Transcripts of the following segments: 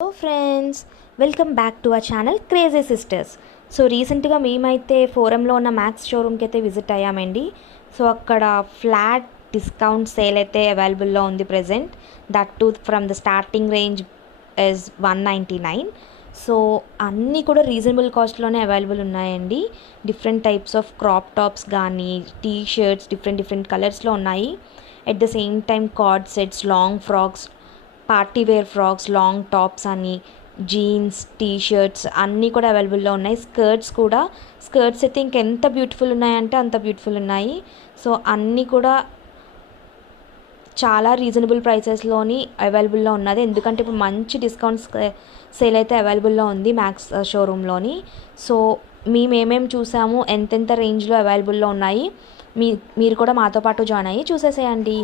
Hello friends, welcome back to our channel crazy sisters. So రీసెంట్గా మేమైతే ఫోరంలో ఉన్న మ్యాక్స్ షోరూమ్కి అయితే విజిట్ అయ్యామండి. సో అక్కడ ఫ్లాట్ డిస్కౌంట్ సేల్ అయితే అవైలబుల్లో ఉంది present. That to from the starting range is 199. So అన్నీ కూడా రీజనబుల్ కాస్ట్లోనే అవైలబుల్ ఉన్నాయండి. Different types of crop tops కానీ టీ షర్ట్స్ డిఫరెంట్ కలర్స్లో ఉన్నాయి. At the same time coord sets, long frocks, party wear frocks, long tops అని, jeans, T shirts అన్నీ కూడా అవైలబుల్లో ఉన్నాయి. స్కర్ట్స్ అయితే ఇంకెంత బ్యూటిఫుల్ ఉన్నాయంటే అంత బ్యూటిఫుల్ ఉన్నాయి. సో అన్నీ కూడా చాలా రీజనబుల్ ప్రైసెస్లోని అవైలబుల్లో ఉన్నది. ఎందుకంటే ఇప్పుడు మంచి డిస్కౌంట్స్ సేల్ అయితే అవైలబుల్లో ఉంది మ్యాక్స్ షోరూంలోని. సో మేమేమేమి చూసాము, ఎంతెంత రేంజ్లో అవైలబుల్లో ఉన్నాయి, మీరు కూడా మాతో పాటు జాయిన్ అయ్యి చూసేసేయండి.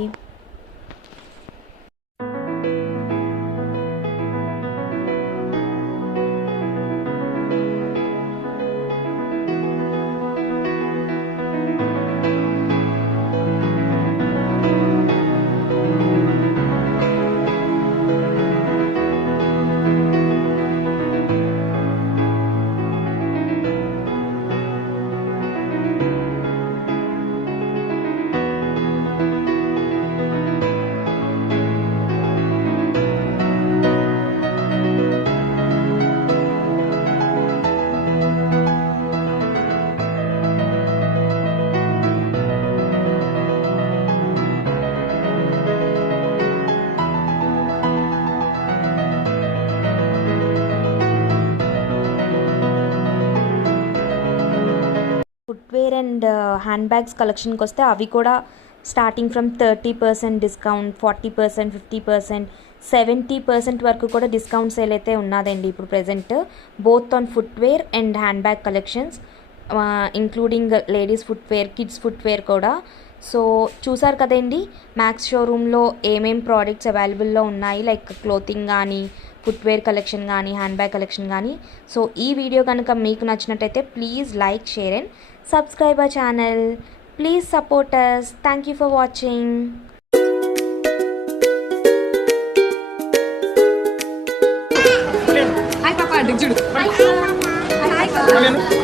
ఫుట్వేర్ అండ్ హ్యాండ్ బ్యాగ్స్ కలెక్షన్కి వస్తే అవి కూడా స్టార్టింగ్ ఫ్రమ్ 30% డిస్కౌంట్, 40%, 50%, 70% వరకు కూడా డిస్కౌంట్ సేల్ అయితే ఉన్నదండి ఇప్పుడు present, both on footwear and hand bag collections, including ladies footwear, kids footwear కూడా. సో చూసారు కదండి మ్యాక్స్ షోరూంలో ఏమేం ప్రోడక్ట్స్ అవైలబుల్లో ఉన్నాయి, లైక్ క్లోతింగ్ కానీ, ఫుట్వేర్ కలెక్షన్ కానీ, హ్యాండ్ బ్యాగ్ కలెక్షన్ కానీ. సో ఈ వీడియో కనుక మీకు నచ్చినట్టయితే please like, share and subscribe our channel. Please support us. Thank you for watching. Hi Papa, dig judu. Hi Papa.